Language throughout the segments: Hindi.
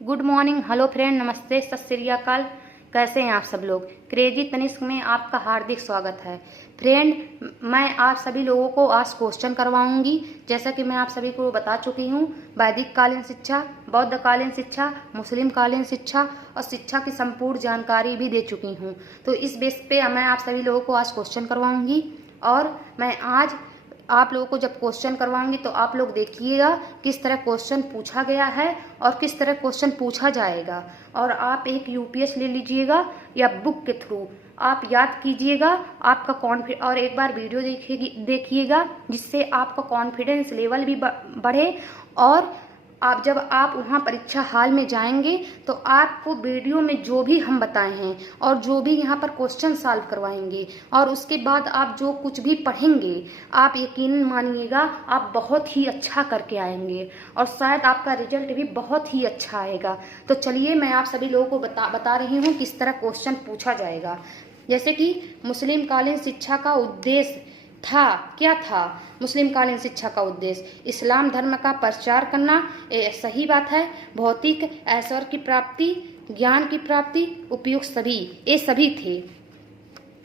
गुड मॉर्निंग, हेलो फ्रेंड, नमस्ते, सत श्री अकाल। कैसे हैं आप सब लोग। क्रेजी तनिष्क में आपका हार्दिक स्वागत है। फ्रेंड, मैं आप सभी लोगों को आज क्वेश्चन करवाऊंगी। जैसा कि मैं आप सभी को बता चुकी हूँ, वैदिक कालीन शिक्षा, बौद्ध कालीन शिक्षा, मुस्लिम कालीन शिक्षा और शिक्षा की संपूर्ण जानकारी भी दे चुकी हूँ। तो इस बेस पे मैं आप सभी लोगों को आज क्वेश्चन करवाऊंगी। और मैं आज आप लोगों को जब क्वेश्चन करवाऊंगी तो आप लोग देखिएगा किस तरह क्वेश्चन पूछा गया है और किस तरह क्वेश्चन पूछा जाएगा। और आप एक यूपीएस ले लीजिएगा या बुक के थ्रू आप याद कीजिएगा। आपका कॉन्फिडेंस, और एक बार वीडियो देखिएगा जिससे आपका कॉन्फिडेंस लेवल भी बढ़े। और आप जब आप वहाँ परीक्षा हाल में जाएंगे तो आपको वीडियो में जो भी हम बताए हैं और जो भी यहाँ पर क्वेश्चन सॉल्व करवाएंगे और उसके बाद आप जो कुछ भी पढ़ेंगे, आप यकीन मानिएगा आप बहुत ही अच्छा करके आएंगे और शायद आपका रिजल्ट भी बहुत ही अच्छा आएगा। तो चलिए मैं आप सभी लोगों को बता रही हूँ किस तरह क्वेश्चन पूछा जाएगा। जैसे कि मुस्लिम कालीन शिक्षा का उद्देश्य क्या था। मुस्लिम कालीन शिक्षा का उद्देश्य इस्लाम धर्म का प्रचार करना, सही बात है। भौतिक ऐश्वर्य की प्राप्ति, ज्ञान की प्राप्ति, उपयुक्त सभी, ये सभी थे।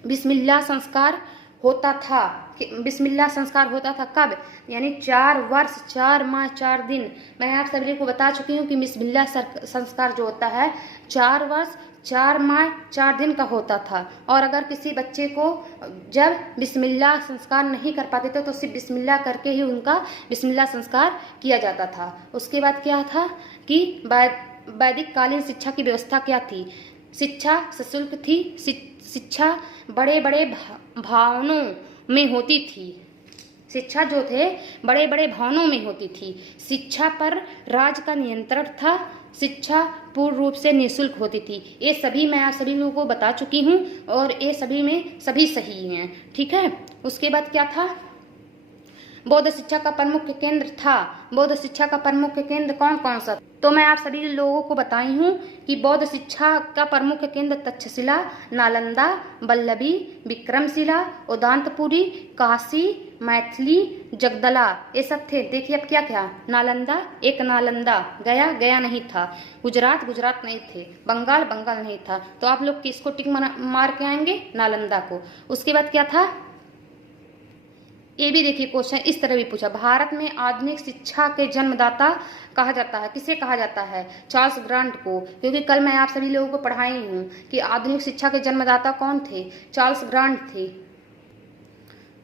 बिस्मिल्लाह संस्कार होता था। बिस्मिल्लाह संस्कार होता था कब? यानी 4 वर्ष 4 माह 4 दिन। मैं आप सभी को बता चुकी हूँ कि बिस्मिल्लाह संस्कार जो होता है 4 वर्ष 4 माह 4 दिन का होता था। और अगर किसी बच्चे को जब बिस्मिल्लाह संस्कार नहीं कर पाते थे तो सिर्फ बिस्मिल्लाह करके ही उनका बिस्मिल्लाह संस्कार किया जाता था। उसके बाद क्या था कि वैदिक कालीन शिक्षा की व्यवस्था क्या थी। शिक्षा सशुल्क थी। शिक्षा बड़े बड़े भवनों में होती थी। शिक्षा जो थे बड़े बड़े भवनों में होती थी। शिक्षा पर राज्य का नियंत्रण था। शिक्षा पूर्ण रूप से निःशुल्क होती थी। ये सभी मैं आप सभी लोगों को बता चुकी हूँ और ये सभी में सभी सही हैं। ठीक है। उसके बाद क्या था? बौद्ध शिक्षा का प्रमुख केंद्र था। बौद्ध शिक्षा का प्रमुख केंद्र कौन कौन सा? तो मैं आप सभी लोगों को बताई हूँ कि बौद्ध शिक्षा का प्रमुख केंद्र तक्षशिला, नालंदा, वल्लभी, विक्रमशिला, उदांतपुरी, काशी, मैथिली, जगदला, ये सब थे। देखिए अब क्या क्या, नालंदा, एक नालंदा, गया नहीं था, गुजरात नहीं थे, बंगाल नहीं था। तो आप लोग किसको टिक मार के आएंगे? नालंदा को। उसके बाद क्या था? ये भी देखिए क्वेश्चन इस तरह भी पूछा, भारत में आधुनिक शिक्षा के जन्मदाता कहा जाता है। किसे कहा जाता है? चार्ल्स ग्रांट को। क्योंकि कल मैं आप सभी लोगों को पढ़ाई हूँ कि आधुनिक शिक्षा के जन्मदाता कौन थे? चार्ल्स ग्रांट थे।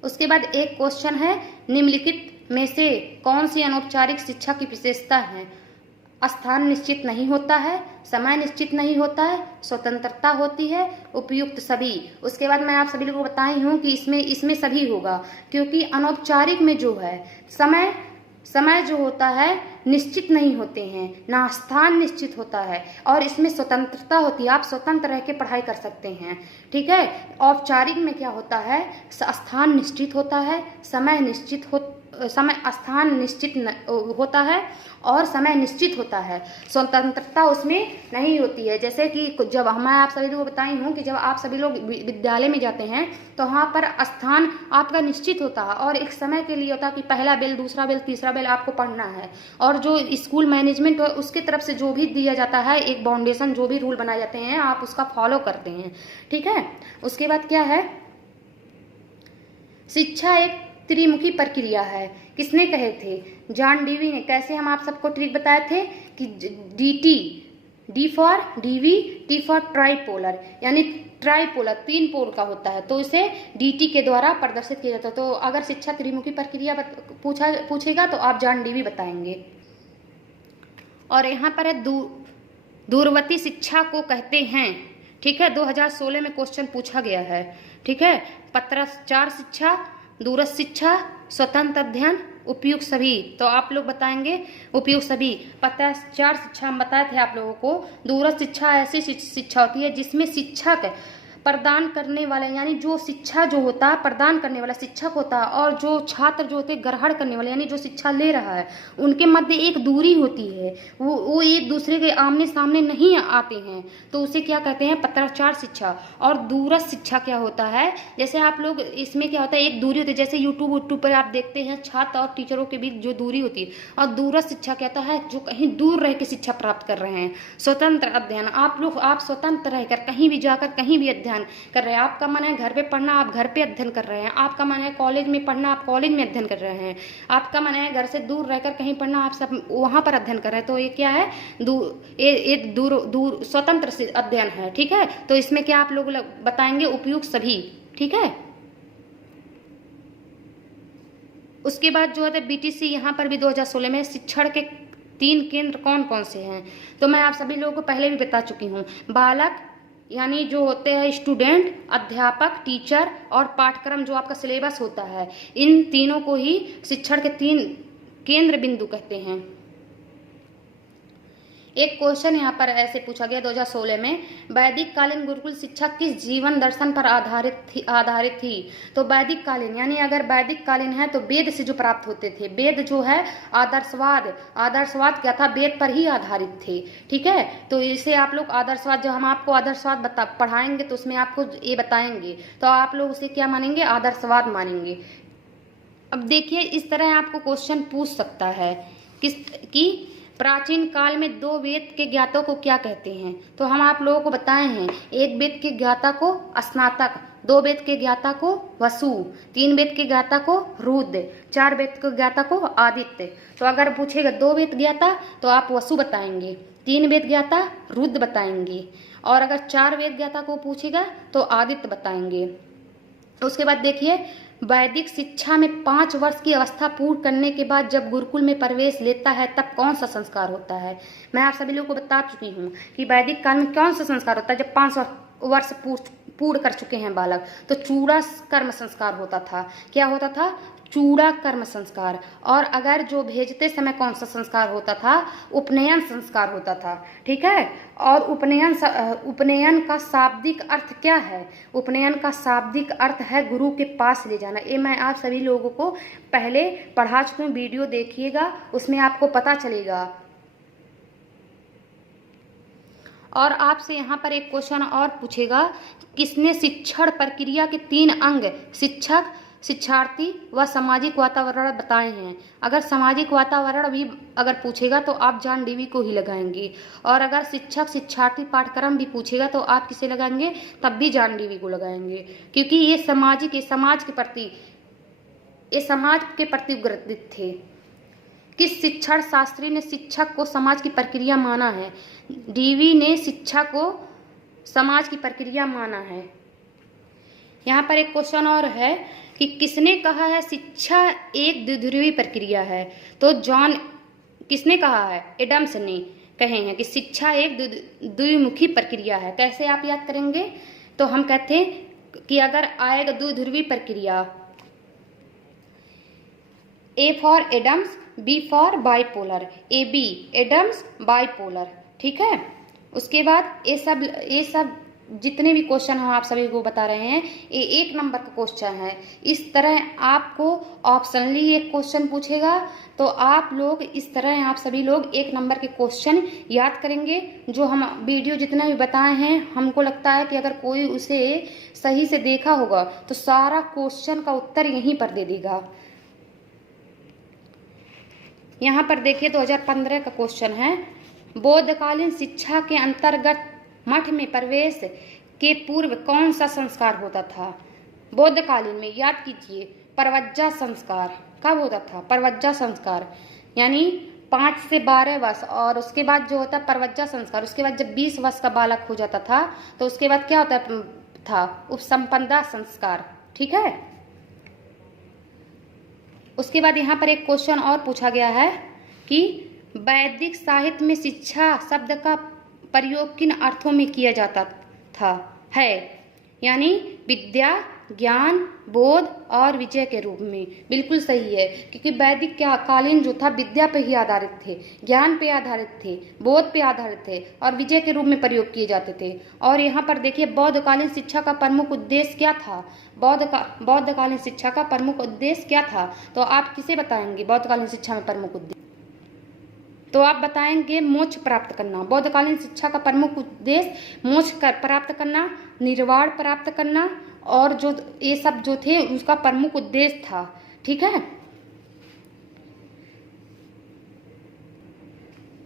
उसके बाद एक क्वेश्चन है, निम्नलिखित में से कौन सी अनौपचारिक शिक्षा की विशेषता है? स्थान निश्चित नहीं होता है, समय निश्चित नहीं होता है, स्वतंत्रता होती है, उपयुक्त सभी। उसके बाद मैं आप सभी लोगों को बताई हूँ कि इसमें सभी होगा। क्योंकि अनौपचारिक में जो है समय जो होता है निश्चित नहीं होते हैं, ना स्थान निश्चित होता है, और इसमें स्वतंत्रता होती है। आप स्वतंत्र रह के पढ़ाई कर सकते हैं। ठीक है। औपचारिक में क्या होता है? स्थान निश्चित होता है, स्थान निश्चित होता है और समय निश्चित होता है। स्वतंत्रता उसमें नहीं होती है। जैसे कि जब मैं आप सभी लोगों को बताई हूँ कि जब आप सभी लोग विद्यालय में जाते हैं तो वहाँ पर स्थान आपका निश्चित होता है और एक समय के लिए होता है कि पहला बेल, दूसरा बेल, तीसरा बेल आपको पढ़ना है। और जो स्कूल मैनेजमेंट है उसकी तरफ से जो भी दिया जाता है, एक बाउंडेशन, जो भी रूल बनाए जाते हैं आप उसका फॉलो करते हैं। ठीक है। उसके बाद क्या है? शिक्षा एक त्रिमुखी प्रक्रिया है। किसने कहे थे? जॉन डीवी ने। कैसे? हम आप सबको ट्रिक बताए थे कि D for DV, T for tripolar, यानी ट्राइपोलर 3 पोल का होता है तो इसे डीटी के द्वारा प्रदर्शित किया जाता है। तो अगर शिक्षा त्रिमुखी प्रक्रिया पूछेगा तो आप जॉन डीवी बताएंगे। और यहाँ पर है दूरवर्ती शिक्षा को कहते हैं। ठीक है। 2016 में क्वेश्चन पूछा गया है। ठीक है। पत्राचार शिक्षा, दूरस्थ शिक्षा, स्वतंत्र अध्ययन, उपयुक्त सभी। तो आप लोग बताएंगे उपयुक्त सभी। पत्राचार शिक्षा हम बताए थे आप लोगों को। दूरस्थ शिक्षा ऐसी शिक्षा होती है जिसमें शिक्षक प्रदान करने वाला यानी जो शिक्षा जो होता है प्रदान करने वाला शिक्षक होता है और जो छात्र जो होते हैं ग्रहण करने वाले यानी जो शिक्षा ले रहा है, उनके मध्य एक दूरी होती है, वो एक दूसरे के आमने सामने नहीं आते हैं, तो उसे क्या कहते हैं, पत्राचार शिक्षा। और दूरस्थ शिक्षा क्या होता है, जैसे आप लोग इसमें क्या होता है, एक दूरी होती है, जैसे यूट्यूब पर आप देखते हैं छात्र और टीचरों के बीच जो दूरी होती है। और दूरस्थ शिक्षा क्या होता है, जो कहीं दूर रह के शिक्षा प्राप्त कर रहे हैं। स्वतंत्र अध्ययन, आप स्वतंत्र रहकर कहीं भी जाकर कहीं भी अध्ययन कर रहे हैं। आपका मन है घर पे पढ़ना, आप घर पे अध्ययन कर रहे हैं। आपका मन है कॉलेज में पढ़ना, आप कॉलेज में अध्ययन कर रहे हैं। आपका मन है घर से दूर रहकर कहीं पढ़ना, आप सब वहां पर अध्ययन कर रहे हैं। तो ये क्या है, दूर स्वतंत्र से अध्ययन है। ठीक है, तो इसमें क्या आप लोग बताएंगे, उपयुक्त सभी। ठीक है, उसके बाद जो है बीटीसी, यहाँ पर भी 2016 में शिक्षण के 3 केंद्र कौन कौन से हैं, तो मैं आप सभी लोगों को पहले भी बता चुकी हूँ। बालक यानी जो होते हैं स्टूडेंट, अध्यापक, टीचर और पाठ्यक्रम जो आपका सिलेबस होता है, इन तीनों को ही शिक्षण के 3 केंद्र बिंदु कहते हैं। एक क्वेश्चन यहाँ पर ऐसे पूछा गया 2016 में, वैदिक कालीन गुरुकुल शिक्षा किस जीवन दर्शन पर आधारित थी। तो वैदिक कालीन यानी अगर वैदिक कालीन है तो वेद से जो प्राप्त होते थे, वेद जो है आदर्शवाद क्या था, वेद पर ही आधारित थे। ठीक है, तो इसे आप लोग आदर्शवाद, जब हम आपको आदर्शवाद पढ़ाएंगे तो उसमें आपको ये बताएंगे, तो आप लोग उसे क्या मानेंगे, आदर्शवाद मानेंगे। अब देखिए, इस तरह आपको क्वेश्चन पूछ सकता है कि प्राचीन काल में 2 वेद के ज्ञाता को क्या कहते हैं, तो हम आप लोगों को बताए हैं, 1 वेद के ज्ञाता को स्नातक, 2 वेद के ज्ञाता को वसु, 3 वेद के ज्ञाता को रुद्र, 4 वेद के ज्ञाता को आदित्य। तो अगर पूछेगा 2 वेद ज्ञाता तो आप वसु बताएंगे, 3 वेद ज्ञाता रुद्र बताएंगे, और अगर 4 वेद ज्ञाता को पूछेगा तो आदित्य बताएंगे। उसके बाद देखिए, वैदिक शिक्षा में 5 वर्ष की अवस्था पूर्ण करने के बाद जब गुरुकुल में प्रवेश लेता है तब कौन सा संस्कार होता है। मैं आप सभी लोगों को बता चुकी हूँ कि वैदिक काल में कौन सा संस्कार होता है, जब 5 वर्ष पूर्ण कर चुके हैं बालक, तो चूड़ा कर्म संस्कार होता था। क्या होता था, चूड़ा कर्म संस्कार। और अगर जो भेजते समय कौन सा संस्कार होता था, उपनयन संस्कार होता था। ठीक है, और उपनयन का शाब्दिक अर्थ क्या है, उपनयन का शाब्दिक अर्थ है गुरु के पास ले जाना। ये मैं आप सभी लोगों को पहले पढ़ा चुकी हूँ, वीडियो देखिएगा, उसमें आपको पता चलेगा। और आपसे यहाँ पर एक क्वेश्चन और पूछेगा, किसने शिक्षण प्रक्रिया के 3 अंग शिक्षक, शिक्षार्थी व सामाजिक वातावरण बताए हैं। अगर सामाजिक वातावरण भी अगर पूछेगा तो आप जॉन डीवी को ही लगाएंगे, और अगर शिक्षक, शिक्षार्थी, पाठ्यक्रम भी पूछेगा तो आप किसे लगाएंगे, तब भी जॉन डीवी को लगाएंगे, क्योंकि ये समाज के प्रति उग्रदित थे। किस शिक्षण शास्त्री ने शिक्षक को समाज की प्रक्रिया माना है। डीवी ने शिक्षा को समाज की प्रक्रिया माना है। यहाँ पर एक क्वेश्चन और है कि किसने कहा है शिक्षा एक द्विध्रुवी प्रक्रिया है। तो किसने कहा है, एडम्स ने कहे हैं कि शिक्षा एक द्विमुखी प्रक्रिया है। कैसे आप याद करेंगे, तो हम कहते हैं कि अगर आएगा द्विध्रुवी प्रक्रिया, A for Adams, B for bipolar, A B Adams bipolar. ठीक है, उसके बाद ये सब जितने भी क्वेश्चन हम आप सभी को बता रहे हैं, ये 1 नंबर का क्वेश्चन है। इस तरह आपको ऑप्शनली एक क्वेश्चन पूछेगा तो आप लोग इस तरह आप सभी लोग 1 नंबर के क्वेश्चन याद करेंगे। जो हम वीडियो जितना भी बताए हैं, हमको लगता है कि अगर कोई उसे सही से देखा होगा तो सारा क्वेश्चन का उत्तर यहीं पर दे देगा। यहाँ पर देखिए 2015 का क्वेश्चन है, बौद्धकालीन शिक्षा के अंतर्गत मठ में प्रवेश के पूर्व कौन सा संस्कार होता था। बौद्धकालीन में याद कीजिए, प्रवज्जा संस्कार कब होता था, प्रवज्जा संस्कार यानी 5 से 12 वर्ष, और उसके बाद जो होता है प्रवज्जा संस्कार, उसके बाद जब 20 वर्ष का बालक हो जाता था तो उसके बाद क्या होता था, उपसंपदा संस्कार। ठीक है, उसके बाद यहाँ पर एक क्वेश्चन और पूछा गया है कि वैदिक साहित्य में शिक्षा शब्द का प्रयोग किन अर्थों में किया जाता था है, यानी विद्या, ज्ञान, बोध और विजय के रूप में। बिल्कुल सही है, क्योंकि वैदिक कालीन जो था विद्या पे ही आधारित थे, ज्ञान पे आधारित थे, बोध पे आधारित थे और विजय के रूप में प्रयोग किए जाते थे। और यहाँ पर देखिए बौद्धकालीन शिक्षा का प्रमुख उद्देश्य क्या था? बौद्धकालीन शिक्षा का प्रमुख उद्देश्य क्या था? तो आप किसे बताएंगे बौद्धकालीन शिक्षा में प्रमुख उद्देश्य? तो आप बताएंगे मोक्ष प्राप्त करना। बौद्धकालीन शिक्षा का प्रमुख उद्देश्य मोक्ष प्राप्त करना, निर्वाण प्राप्त करना और जो ये सब जो थे उसका प्रमुख उद्देश्य था। ठीक है।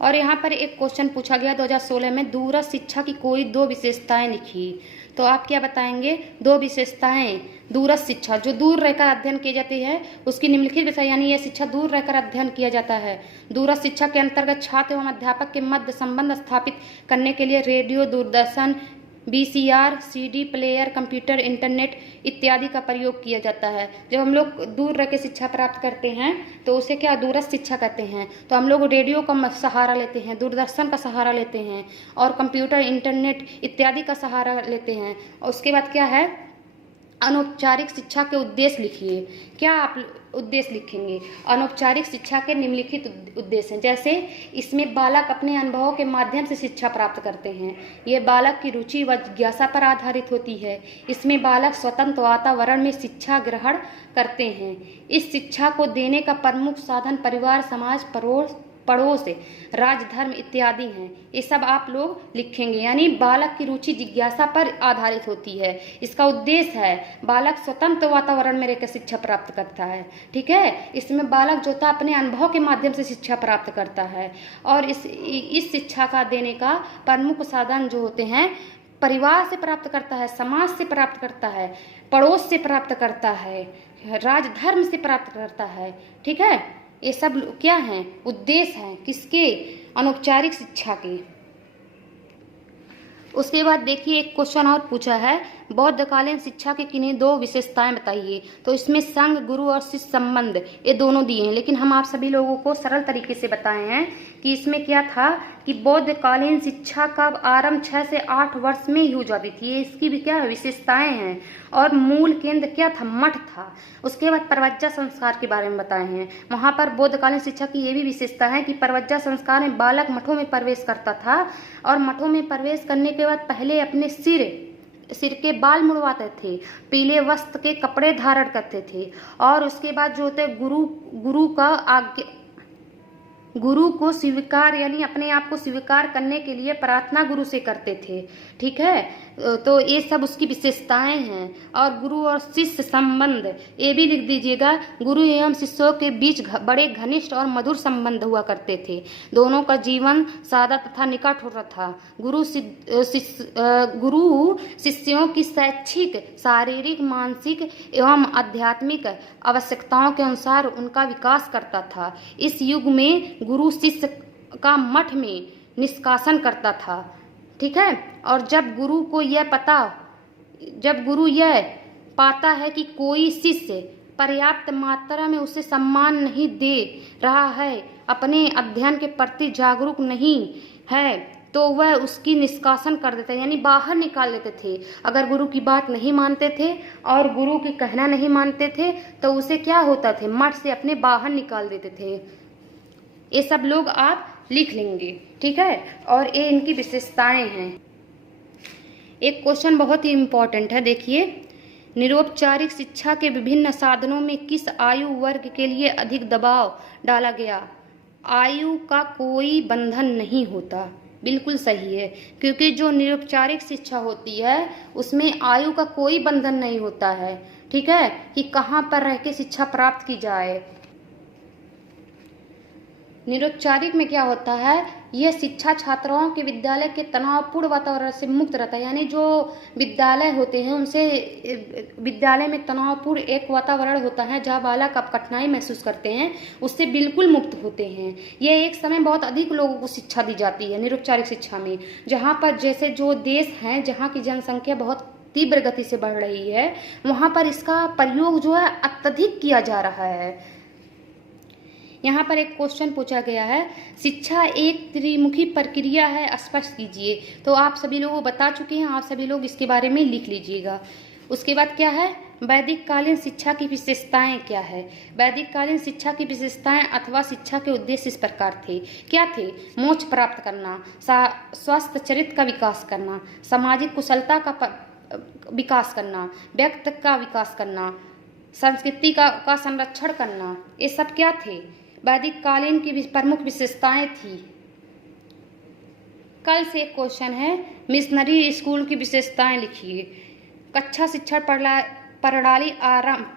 और यहाँ पर एक क्वेश्चन पूछा गया 2016 में, दूरस्थ शिक्षा की कोई 2 विशेषताएं लिखी। तो आप क्या बताएंगे? 2 विशेषताएं दूरस्थ शिक्षा, जो दूर रहकर अध्ययन किए जाती है उसकी निम्नलिखित विषय, यानी यह शिक्षा दूर रहकर अध्ययन किया जाता है। दूरस्थ शिक्षा के अंतर्गत छात्र एवं अध्यापक के मध्य संबंध स्थापित करने के लिए radio, Doordarshan, VCR, CD player, computer, internet इत्यादि का प्रयोग किया जाता है। जब हम लोग दूर रह के शिक्षा प्राप्त करते हैं तो उसे क्या दूरस्थ शिक्षा कहते हैं। तो हम लोग रेडियो का सहारा लेते हैं, दूरदर्शन का सहारा लेते हैं और कंप्यूटर, इंटरनेट इत्यादि का सहारा लेते हैं। और उसके बाद क्या है, अनौपचारिक शिक्षा के उद्देश्य लिखिए। क्या आप उद्देश्य लिखेंगे? अनौपचारिक शिक्षा के निम्नलिखित उद्देश्य हैं, जैसे इसमें बालक अपने अनुभवों के माध्यम से शिक्षा प्राप्त करते हैं। ये बालक की रुचि व जिज्ञासा पर आधारित होती है। इसमें बालक स्वतंत्र वातावरण में शिक्षा ग्रहण करते हैं। इस शिक्षा को देने का प्रमुख साधन परिवार, समाज, पड़ोस, राज, धर्म इत्यादि हैं। ये सब आप लोग लिखेंगे, यानी बालक की रुचि जिज्ञासा पर आधारित होती है। इसका उद्देश्य है बालक स्वतंत्र वातावरण में रहकर शिक्षा प्राप्त करता है। ठीक है। इसमें बालक जो था अपने अनुभव के माध्यम से शिक्षा प्राप्त करता है और इस शिक्षा का देने का प्रमुख साधन जो होते हैं परिवार से प्राप्त करता है, समाज से प्राप्त करता है, पड़ोस से प्राप्त करता है, राज धर्म से प्राप्त करता है। ठीक है। ये सब क्या हैं? उद्देश्य हैं किसके? अनौपचारिक शिक्षा के। उसके बाद देखिए एक क्वेश्चन और पूछा है, बौद्धकालीन शिक्षा के किन्हीं 2 विशेषताएं बताइए। तो इसमें संघ, गुरु और शिष्य संबंध ये दोनों दिए हैं, लेकिन हम आप सभी लोगों को सरल तरीके से बताए हैं कि इसमें क्या था कि बौद्धकालीन शिक्षा का आरंभ 6 से 8 वर्ष में ही हो जाती थी। ये इसकी भी क्या विशेषताएं हैं। और मूल केंद्र क्या था? मठ था। उसके बाद परवज्जा संस्कार के बारे में बताए हैं। वहाँ पर बौद्धकालीन शिक्षा की ये भी विशेषता है कि परवज्जा संस्कार में बालक मठों में प्रवेश करता था और मठों में प्रवेश करने के बाद पहले अपने सिर के बाल मुड़वाते थे, पीले वस्त्र के कपड़े धारण करते थे और उसके बाद जो होते गुरु को स्वीकार, यानी अपने आप को स्वीकार करने के लिए प्रार्थना गुरु से करते थे। ठीक है। तो ये सब उसकी विशेषताएं हैं। और गुरु और शिष्य संबंध ये भी लिख दीजिएगा। गुरु एवं शिष्यों के बीच बड़े घनिष्ठ और मधुर संबंध हुआ करते थे। दोनों का जीवन सादा तथा निकट होता था। गुरु शिष्यों की शैक्षिक, शारीरिक, मानसिक एवं आध्यात्मिक आवश्यकताओं के अनुसार उनका विकास करता था। इस युग में गुरु शिष्य का मठ में निष्कासन करता था। ठीक है। और जब गुरु यह पाता है कि कोई शिष्य पर्याप्त मात्रा में उसे सम्मान नहीं दे रहा है, अपने अध्ययन के प्रति जागरूक नहीं है, तो वह उसकी निष्कासन कर देता है, यानी बाहर निकाल देते थे। अगर गुरु की बात नहीं मानते थे और गुरु की कहना नहीं मानते थे तो उसे क्या होता थे? मठ से अपने बाहर निकाल देते थे। ये सब लोग आप लिख लेंगे। ठीक है। और ये इनकी विशेषताएं हैं। एक क्वेश्चन बहुत ही इम्पोर्टेंट है, देखिए, निरौपचारिक शिक्षा के विभिन्न साधनों में किस आयु वर्ग के लिए अधिक दबाव डाला गया? आयु का कोई बंधन नहीं होता। बिल्कुल सही है, क्योंकि जो निरौपचारिक शिक्षा होती है उसमें आयु का कोई बंधन नहीं होता है। ठीक है, कि कहाँ पर रह के शिक्षा प्राप्त की जाए। निरौपचारिक में क्या होता है, यह शिक्षा छात्राओं के विद्यालय के तनावपूर्ण वातावरण से मुक्त रहता है। यानी जो विद्यालय होते हैं उनसे विद्यालय में तनावपूर्ण एक वातावरण होता है जहाँ बालक अब कठिनाई महसूस करते हैं, उससे बिल्कुल मुक्त होते हैं। यह एक समय बहुत अधिक लोगों को शिक्षा दी जाती है निरौपचारिक शिक्षा में, जहाँ पर जैसे जो देश हैं जहाँ की जनसंख्या बहुत तीव्र गति से बढ़ रही है, वहाँ पर इसका प्रयोग जो है अत्यधिक किया जा रहा है। यहाँ पर एक क्वेश्चन पूछा गया है, शिक्षा एक त्रिमुखी प्रक्रिया है, स्पष्ट कीजिए। तो आप सभी लोग बता चुके हैं, आप सभी लोग इसके बारे में लिख लीजिएगा। उसके बाद क्या है, वैदिक कालीन शिक्षा की विशेषताएं क्या है? वैदिक कालीन शिक्षा की विशेषताएं अथवा शिक्षा के उद्देश्य इस प्रकार थे। क्या थे? मोक्ष प्राप्त करना, स्वस्थ चरित्र का विकास करना, सामाजिक कुशलता का विकास करना, व्यक्ति का विकास करना, संस्कृति का संरक्षण करना। ये सब क्या थे? वैदिक कालीन की प्रमुख विशेषताएं थी। कल से एक क्वेश्चन है, मिशनरी स्कूल की विशेषताएं लिखिए। कक्षा शिक्षण प्रणाली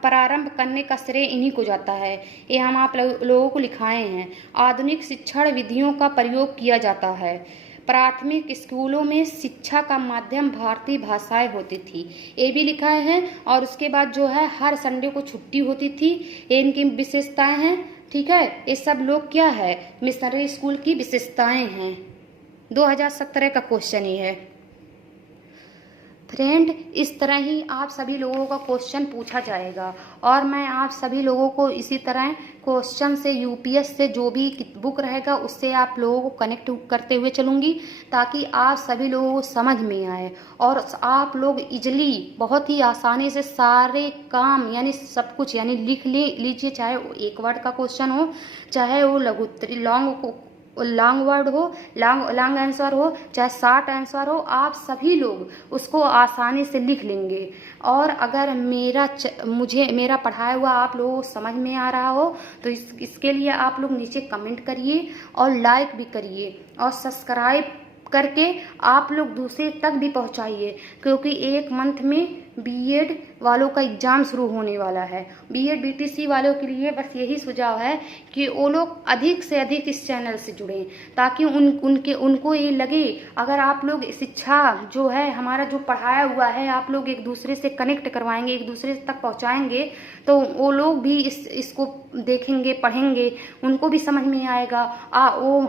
प्रारंभ करने का श्रेय इन्हीं को जाता है। ये हम आप लोगों को लिखाए हैं। आधुनिक शिक्षण विधियों का प्रयोग किया जाता है। प्राथमिक स्कूलों में शिक्षा का माध्यम भारतीय भाषाएं होती थी, ये भी लिखाए हैं। और उसके बाद जो है हर संडे को छुट्टी होती थी, ये इनकी विशेषताएं हैं। ठीक है, ये सब लोग क्या है, मिशनरी स्कूल की विशेषताएं हैं। 2017 का क्वेश्चन ही है फ्रेंड। इस तरह ही आप सभी लोगों का क्वेश्चन पूछा जाएगा और मैं आप सभी लोगों को इसी तरह क्वेश्चन से यूपीएस से जो भी बुक रहेगा उससे आप लोगों को कनेक्ट करते हुए चलूँगी, ताकि आप सभी लोगों को समझ में आए और आप लोग इजली बहुत ही आसानी से सारे काम यानी सब कुछ यानी लिख लीजिए। चाहे वो एक वर्ड का क्वेश्चन हो, चाहे वो लघुत्तरी लॉन्ग वर्ड हो, लॉन्ग आंसर हो, चाहे शॉर्ट आंसर हो, आप सभी लोग उसको आसानी से लिख लेंगे। और अगर मेरा पढ़ाया हुआ आप लोगों को समझ में आ रहा हो तो इसके लिए आप लोग नीचे कमेंट करिए और लाइक भी करिए और सब्सक्राइब करके आप लोग दूसरे तक भी पहुंचाइए, क्योंकि एक मंथ में बीएड वालों का एग्ज़ाम शुरू होने वाला है। बीएड बीटीसी वालों के लिए बस यही सुझाव है कि वो लोग अधिक से अधिक इस चैनल से जुड़ें, ताकि उनको ये लगे अगर आप लोग शिक्षा जो है हमारा जो पढ़ाया हुआ है आप लोग एक दूसरे से कनेक्ट करवाएंगे, एक दूसरे तक पहुंचाएंगे, तो वो लोग भी इसको देखेंगे, पढ़ेंगे, उनको भी समझ में आएगा। वो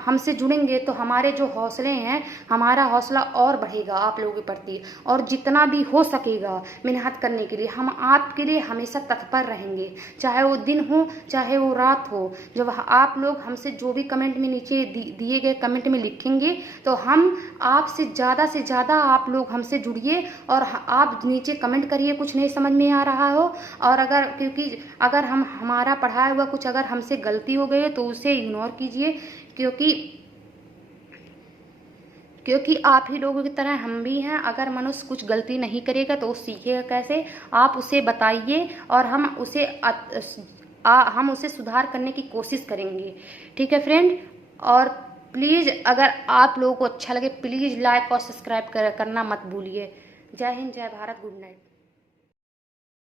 हमसे जुड़ेंगे तो हमारे जो हौसले हैं, हमारा हौसला और बढ़ेगा आप लोगों के प्रति। और जितना भी हो सकेगा मेहनत करने के लिए हम आपके लिए हमेशा तत्पर रहेंगे, चाहे वो दिन हो चाहे वो रात हो। जब आप लोग हमसे जो भी कमेंट में नीचे दिए गए कमेंट में लिखेंगे तो हम आपसे ज़्यादा से ज़्यादा आप लोग हमसे जुड़िए और आप नीचे कमेंट करिए कुछ नहीं समझ में आ रहा हो। और क्योंकि अगर हमारा पढ़ाया हुआ कुछ अगर हमसे गलती हो गई है तो उसे इग्नोर कीजिए, क्योंकि आप ही लोगों की तरह हम भी हैं। अगर मनुष्य कुछ गलती नहीं करेगा तो वो सीखेगा कैसे, आप उसे बताइए और हम उसे सुधार करने की कोशिश करेंगे। ठीक है फ्रेंड, और प्लीज़ अगर आप लोगों को अच्छा लगे प्लीज़ लाइक और सब्सक्राइब करना मत भूलिए। जय हिंद, जय भारत, गुड नाइट।